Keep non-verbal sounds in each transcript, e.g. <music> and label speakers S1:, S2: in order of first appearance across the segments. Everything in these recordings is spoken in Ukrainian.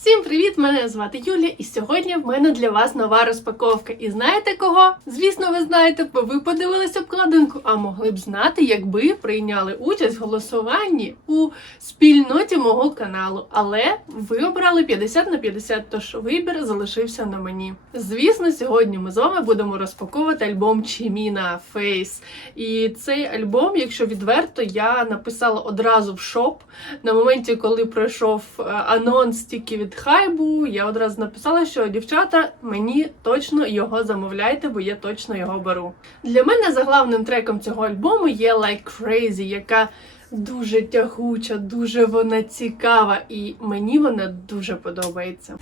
S1: Всім привіт! Мене звати Юля, і сьогодні в мене для вас нова розпаковка. І знаєте кого? Звісно, ви знаєте, бо ви подивились обкладинку, а могли б знати, якби прийняли участь в голосуванні у спільноті мого каналу. Але ви обрали 50 на 50, тож вибір залишився на мені. Звісно, сьогодні ми з вами будемо розпаковувати альбом Чиміна Face. І цей альбом, якщо відверто, я написала одразу в шоп. На моменті, коли пройшов е, анонс тільки від хайбу, я одразу написала, що дівчата, мені точно його замовляйте, бо я точно його беру. Для мене заглавним треком цього альбому є Like Crazy, яка дуже тягуча, дуже вона цікава, і мені вона дуже подобається.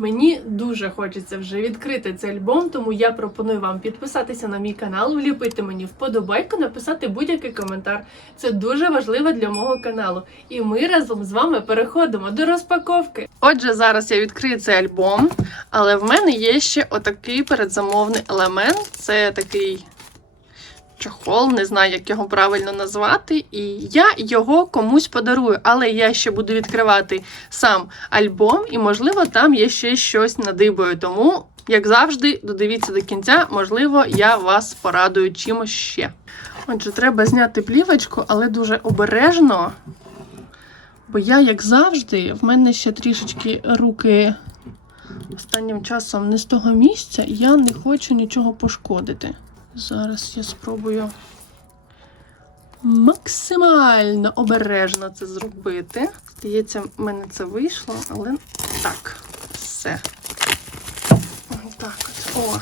S1: Мені дуже хочеться вже відкрити цей альбом, тому я пропоную вам підписатися на мій канал, вліпити мені вподобайку, написати будь-який коментар. Це дуже важливо для мого каналу. І ми разом з вами переходимо до розпаковки. Отже, зараз я відкрию цей альбом, але в мене є ще отакий передзамовний елемент. Це такий чохол, не знаю, як його правильно назвати. І я його комусь подарую, але я ще буду відкривати сам альбом, і, можливо, там є ще щось надибою. Тому, як завжди, додивіться до кінця, можливо, я вас порадую чимось ще. Отже, треба зняти плівочку, але дуже обережно. Бо я, як завжди, в мене ще трішечки руки останнім часом не з того місця, і я не хочу нічого пошкодити. Зараз я спробую максимально обережно це зробити. Здається, в мене це вийшло, але так, все. Так от. О,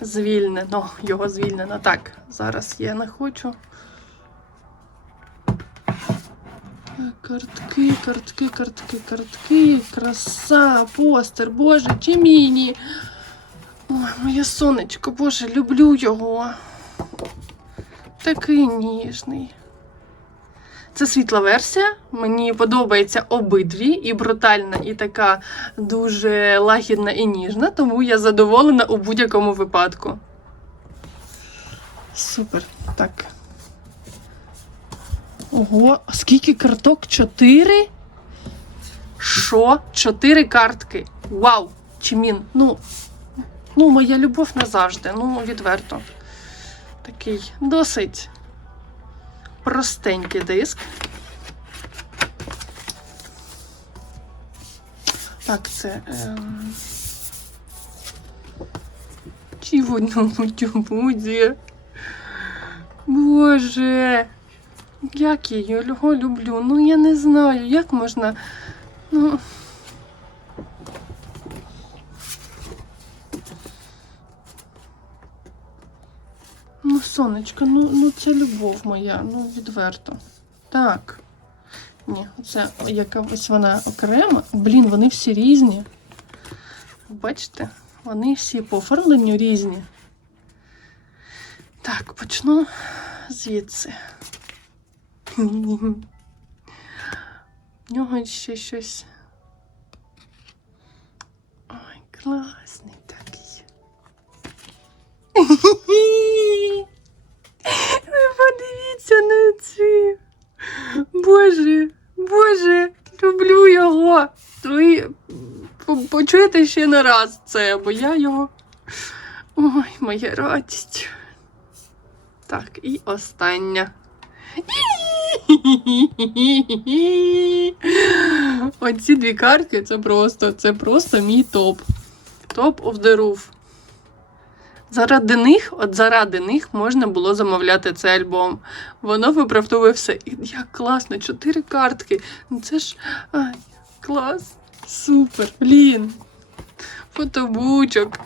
S1: звільнено. Його звільнено. Так, зараз я не хочу. Картки, картки, картки, картки. Краса, постер, боже, Чиміні. Ой, моє сонечко, боже, люблю його. Такий ніжний. Це світла версія. Мені подобаються обидві, і брутальна, і така дуже лагідна і ніжна, тому я задоволена у будь-якому випадку. Супер. Так. Ого, скільки карток? Чотири? Що? Чотири картки. Вау! Чимін. Ну, ну, моя любов назавжди. Ну, відверто. Такий досить простенький диск. Так, це. Ем... Чого буде? Боже. Як я його люблю? Ну я не знаю, як можна. Ну. Сонечко, ну, ну це любов моя, ну відверто. Так. Ні, це якась вона окрема. Блін, вони всі різні. Бачите? Вони всі по оформленню різні. Так, почну звідси. В нього ще щось. Ой, класний такий. <laughs> Ви подивіться на це. Боже, Боже, люблю його. Ви почуєте ще не раз це, бо я його. Ой, моя радість. Так, і остання. Оці дві картки це просто, це просто мій топ. Топ of the roof. Заради них, от заради них можна було замовляти цей альбом. Воно виправдовує все. І як класно, чотири картки. Ну це ж ай, клас. Супер. Блін. Фотобучок.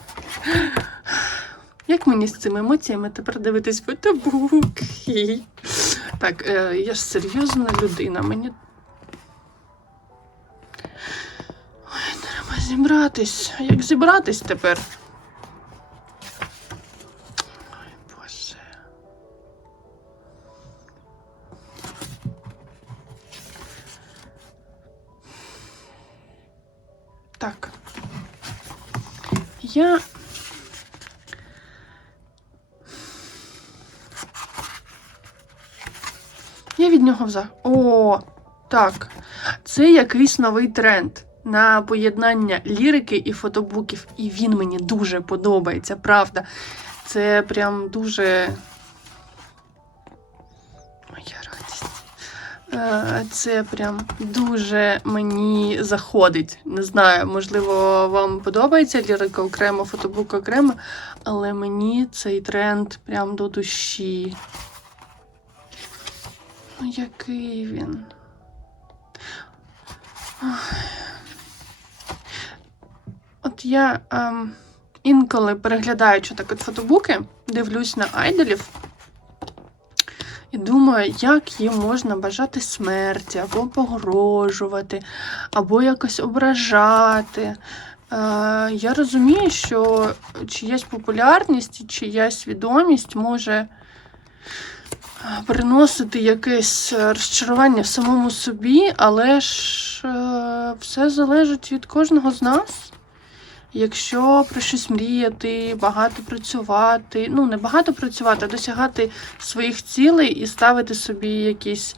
S1: Як мені з цими емоціями тепер дивитись фотобуки? Так, е, я ж серйозна людина. Мені. Ой, треба зібратись. Як зібратись тепер? Так. Я Я від нього вза. О, так. Це якийсь новий тренд на поєднання лірики і фотобуків. І він мені дуже подобається, правда. Це прям дуже. Це прям дуже мені заходить. Не знаю, можливо, вам подобається лірика окремо, фотобук окремо, але мені цей тренд прям до душі. Ну, який він? От я ем, інколи переглядаючи так от фотобуки, дивлюсь на айдолів думаю, як їм можна бажати смерті, або погрожувати, або якось ображати. Е, я розумію, що чиясь популярність чиясь відомість може приносити якесь е, розчарування в самому собі, але ж е, все залежить від кожного з нас. Якщо про щось мріяти, багато працювати, ну не багато працювати, а досягати своїх цілей і ставити собі якісь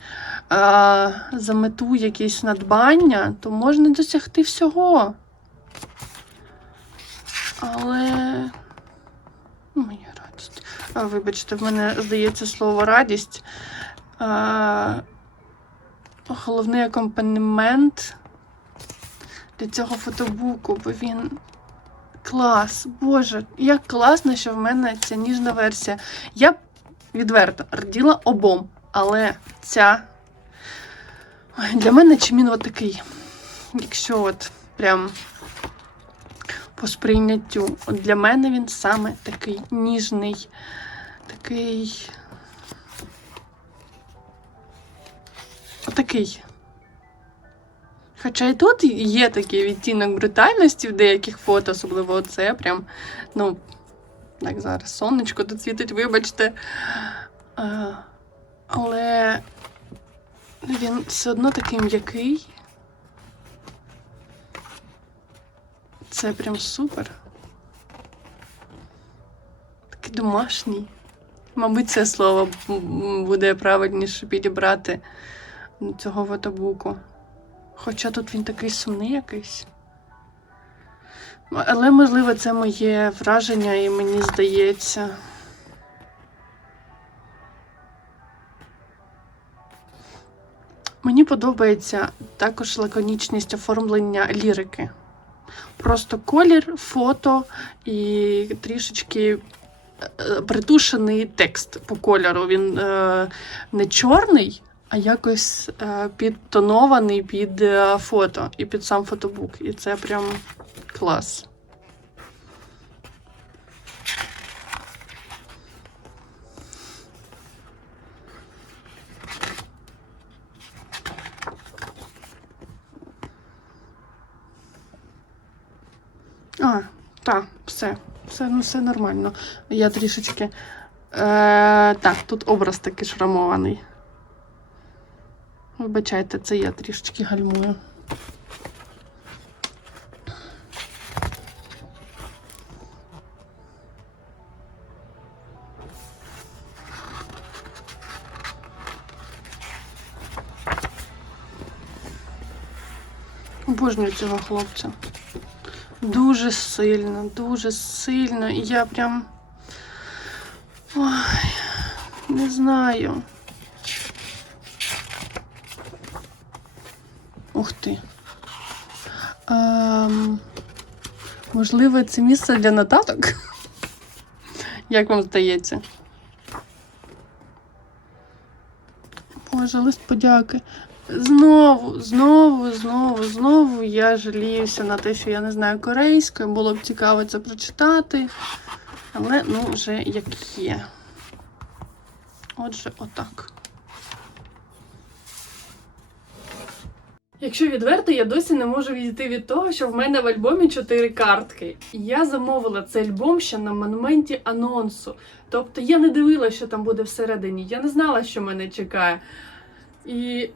S1: а, за мету якісь надбання, то можна досягти всього. Але ну, моя радість. Вибачте, в мене здається слово радість. А, головний акомпанемент для цього фотобуку, бо він клас. Боже, як класно, що в мене ця ніжна версія. Я відверто раділа обом, але ця для мене чимін от такий. Якщо от прям по сприйняттю, от для мене він саме такий ніжний, такий. Отакий. Хоча і тут є такий відтінок брутальності в деяких фото, особливо оце прям, ну, як зараз сонечко тут світить, вибачте. А, але він все одно такий м'який. Це прям супер. Такий домашній. Мабуть, це слово буде правильніше підібрати цього фотобуку. Хоча тут він такий сумний якийсь. Але, можливо, це моє враження, і мені здається. Мені подобається також лаконічність оформлення лірики. Просто колір, фото і трішечки е, притушений текст по кольору. Він е, не чорний, якось е, підтонований під е, фото і під сам фотобук. І це прям клас. А, так, все. Все, ну, все нормально. Я трішечки. Е, так, тут образ такий шрамований. Вибачайте, це я трішечки гальмую. Обожнюю цього хлопця. Дуже сильно, дуже сильно. І я прям. Ой, не знаю. Ух ти. Ем, можливо, це місце для нотаток? Як вам здається? Боже, лист подяки. Знову, знову, знову, знову я жаліюся на те, що я не знаю корейської. Було б цікаво це прочитати. Але ну вже як є. Отже, отак. Якщо відверто, я досі не можу відійти від того, що в мене в альбомі чотири картки. Я замовила цей альбом ще на моменті анонсу. Тобто я не дивилася, що там буде всередині. Я не знала, що мене чекає. І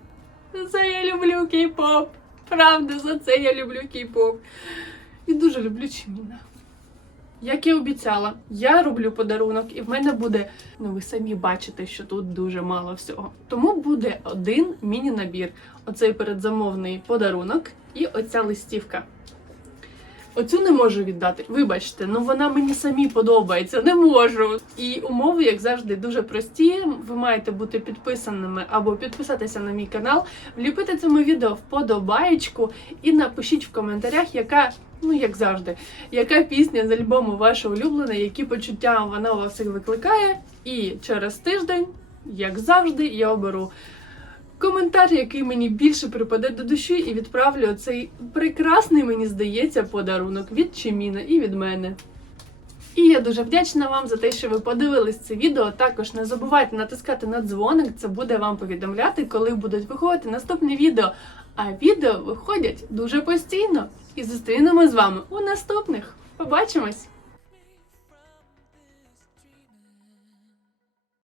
S1: це я люблю кей-поп. Правда, за це я люблю кей-поп. І дуже люблю Чиміна. Як і обіцяла, я роблю подарунок, і в мене буде, ну ви самі бачите, що тут дуже мало всього. Тому буде один міні-набір: оцей передзамовний подарунок і оця листівка. Оцю не можу віддати. Вибачте, ну вона мені самі подобається, не можу. І умови, як завжди, дуже прості. Ви маєте бути підписаними або підписатися на мій канал, вліпити цьому відео вподобаєчку і напишіть в коментарях, яка, ну як завжди, яка пісня з альбому ваша улюблена, які почуття вона у вас викликає. І через тиждень, як завжди, я оберу коментар, який мені більше припаде до душі, і відправлю цей прекрасний, мені здається, подарунок від Чиміна і від мене. І я дуже вдячна вам за те, що ви подивились це відео. Також не забувайте натискати на дзвоник, це буде вам повідомляти, коли будуть виходити наступні відео. А відео виходять дуже постійно. І зустрінемо з вами у наступних. Побачимось!